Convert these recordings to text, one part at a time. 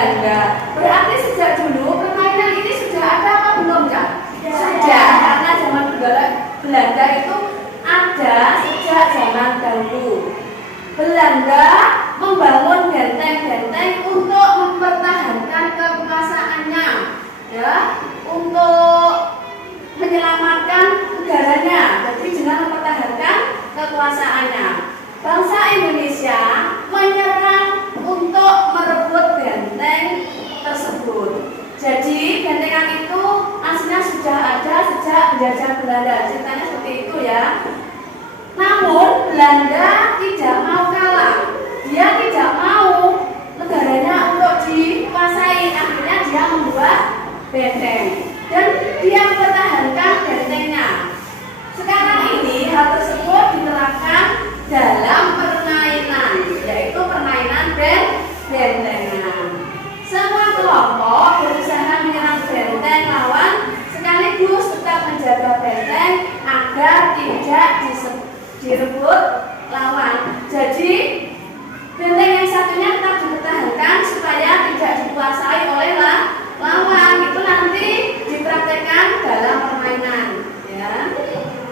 Belanda. Berarti sejak dulu permainan ini sudah ada apa belum, Kak? Sudah, karena zaman Belanda itu ada sejak zaman dahulu. Belanda membangun benteng-benteng untuk mempertahankan kekuasaannya, ya, untuk menyelamatkan negaranya. Jadi dengan mempertahankan kekuasaannya, bangsa Indonesia menyerang untuk merebut benteng tersebut. Jadi bentengan itu aslinya sudah ada sejak penjajahan Belanda. Ceritanya seperti itu ya. Namun Belanda tidak mau kalah. Dia tidak mau negaranya untuk dikuasai. Akhirnya dia membuat benteng dan dia mempertahankan bentengnya. Sekarang ini hal tersebut diterapkan dalam permainan, yaitu permainan bentengan. Semua kelompok berusaha menyerang benteng lawan sekaligus tetap menjaga benteng agar tidak direbut lawan. Jadi benteng yang satunya tetap dipertahankan supaya tidak dikuasai oleh lawan. Itu nanti dipraktekkan dalam permainan, ya.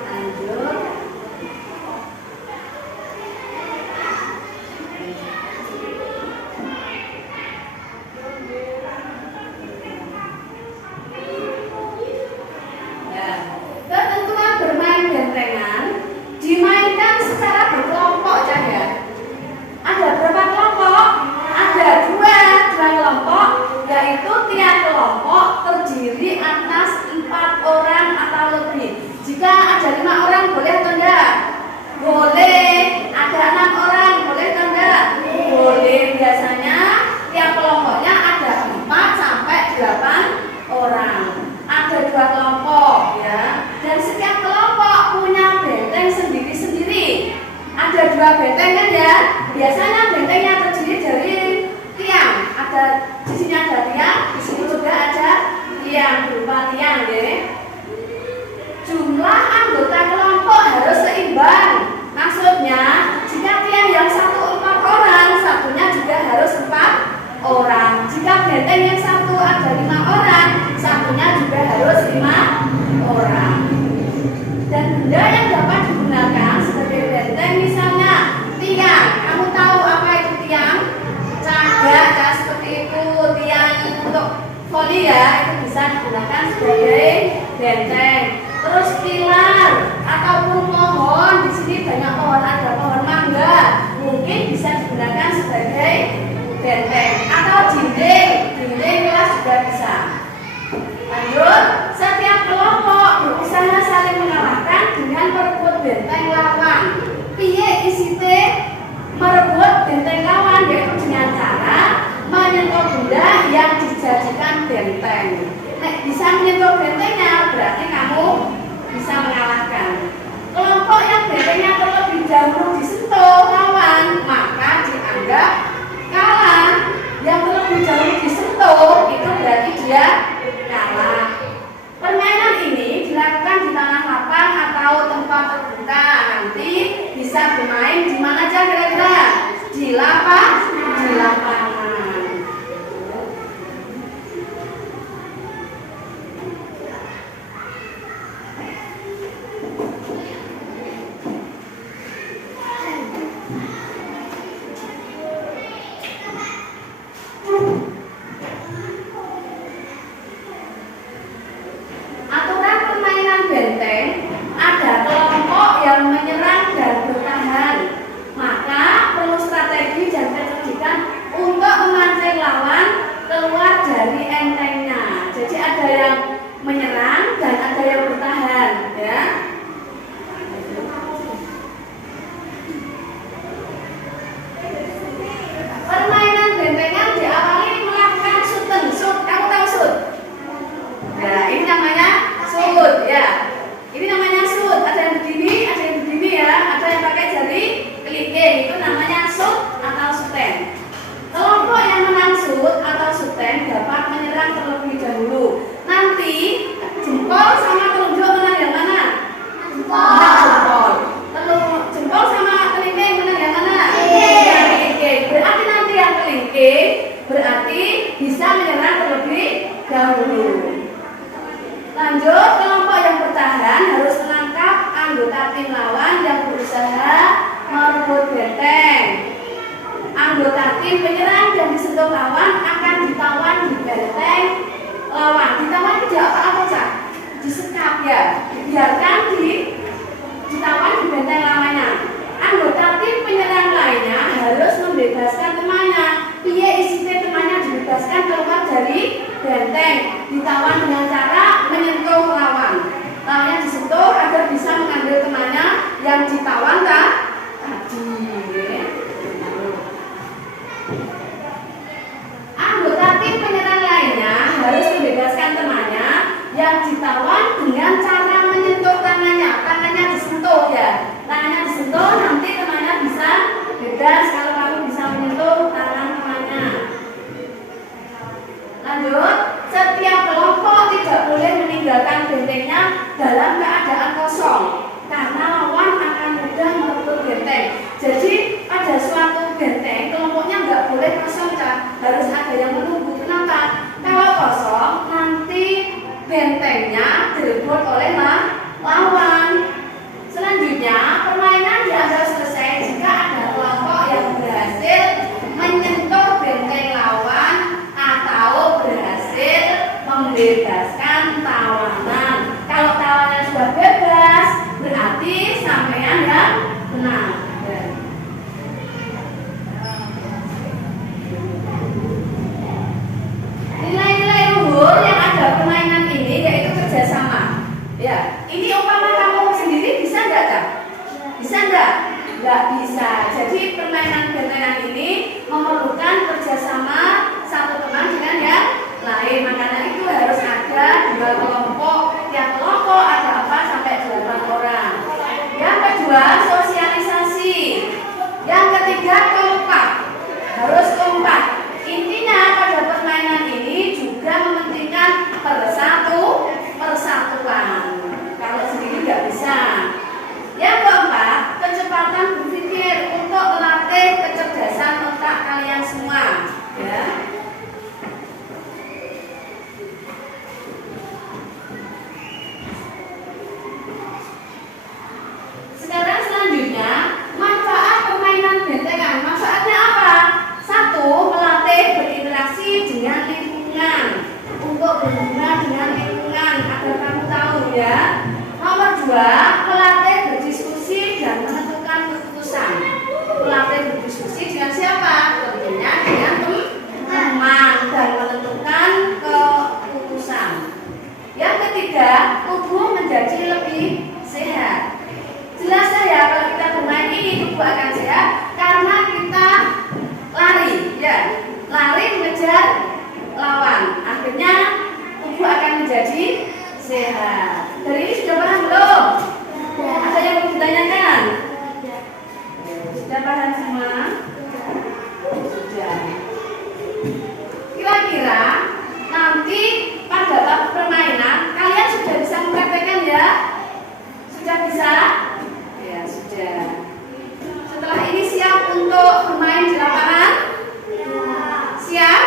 Lanjut. Ketentuan bermain bentengan dimainkan secara berkelompok, ya. Ada berapa kelompok? Ada dua kelompok, yaitu tiap kelompok terdiri atas 4 orang atau lebih. Jika ada 5 orang boleh atau enggak? Boleh. Ada 6 orang boleh atau enggak? Boleh. Biasanya tiap kelompoknya ada 4 sampai 8 orang. Ada 2 kelompok, ya. Dan setiap kelompok punya benteng sendiri-sendiri. Ada 2 benteng kan, ya. Biasanya bentengnya terdiri dari tiang. Ada di sini ada tiang, di sini juga ada tiang, berupa tiang, ya. Jumlah anggota kelompok harus seimbang. Maksudnya, jika tiang yang satu 4 orang, satunya juga harus 4 orang. Jika benteng yang satu ada 5 orang, satunya juga harus 5 orang. Dan benda yang dapat digunakan sebagai benteng misalnya tiang. Kamu tahu apa itu tiang? Cagak, ya, seperti itu. Tiang untuk voli, ya, itu bisa digunakan sebagai benteng. Terus pilar ataupun pohon, di sini banyak pohon, ada pohon mangga, mungkin bisa digunakan sebagai benteng. Atau dinding kelas juga bisa. Lanjut, setiap kelompok berusaha saling mengalahkan dengan merebut benteng lawan. Piye isite merebut benteng lawan, yaitu dengan cara menyentuh benda yang dijadikan benteng. Nek bisa menyentuh bentengnya, berarti kamu bisa mengalahkan. Kelompok yang bentengnya terlebih dahulu disentuh lawan, maka dianggap kalah. Yang terlebih dahulu disentuh, itu berarti dia kalah. Permainan ini dilakukan di tanah lapang atau tempat terbuka. Nanti bisa bermain di mana aja kira-kira? Di lapangan. musuh lawan akan ditawan di benteng lawan. Ditawan tidak apa-apa, Cak. Disekap ya. Dibiarkan ditawan di benteng lawannya. Anggota tim penyerang lainnya harus membebaskan temannya. Piye isine temannya dibebaskan keluar dari benteng, ditawan dengan cara menyentuh lawan. Lawannya disentuh agar bisa mengambil temannya yang ditawan tadi. Anggota tim penyerang lainnya harus membebaskan temannya yang ditawan dengan cara menyentuh tangannya. Tangannya disentuh ya. Tangannya disentuh, nanti temannya bisa bebas kalau kamu bisa menyentuh tangan temannya. Lanjut, setiap kelompok tidak boleh meninggalkan bentengnya dalam keadaan kosong karena lawan akan mudah merebut benteng. Jadi pada suatu benteng kelompoknya nggak boleh kosong, Kak. Harus ada yang menunggu. Kenapa? Kalau kosong nanti bentengnya direbut oleh lawan. Selanjutnya, permainan dianggap selesai jika ada kelompok yang berhasil menyentuh benteng lawan atau berhasil membebaskan tawanan. Kalau tawanan sudah bebas, berarti sampean yang menang. Nilai-nilai luhur yang ada permainan ini yaitu kerjasama. Ya, ini umpama kamu sendiri bisa nggak, Kak? Bisa nggak? Nggak bisa. Jadi permainan bentengan ini memerlukan kerjasama satu teman dengan yang lain. Makanya itu harus ada 2 kelompok. Tiap kelompok ada 4 sampai 8 orang. Yang kedua, sosialisasi. Yang ketiga, kompak. Harus kompak. Intinya pada permainan ini juga mementingkan persatuan. Kalau sendiri nggak bisa. Yang keempat, kecepatan berpikir untuk melatih kecerdasan otak kalian semua. Ya. Sekarang selanjutnya, manfaat permainan bentengan. Manfaatnya apa? 1. Melatih berinteraksi dengan lingkungan. Untuk berhubungan dengan lingkungan agar kamu tahu ya. Nomor 2, melatih berdiskusi dan menentukan keputusan. Melatih berdiskusi dengan siapa? Tentunya dengan teman dan menentukan keputusan. Yang ketiga, tubuh menjadi lebih sehat. Jelas ya kalau kita bermain ini tubuh akan sehat karena kita lari, ya, lari mengejar lawan. Akhirnya tubuh akan menjadi sehat. Dari ini sudah paham belum? Ada yang mau ditanyakan? Sudah paham semua? Sudah. Kira-kira nanti pada waktu permainan kalian sudah bisa mempraktekkan ya? Sudah bisa? Ya sudah. Setelah ini siap untuk bermain di lapangan? Siap?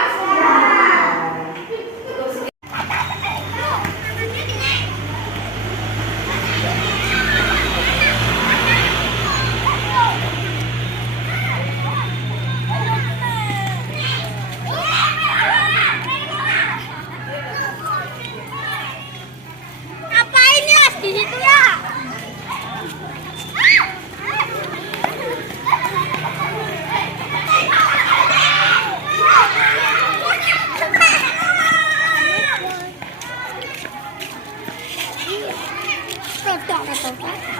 Produk atau apa?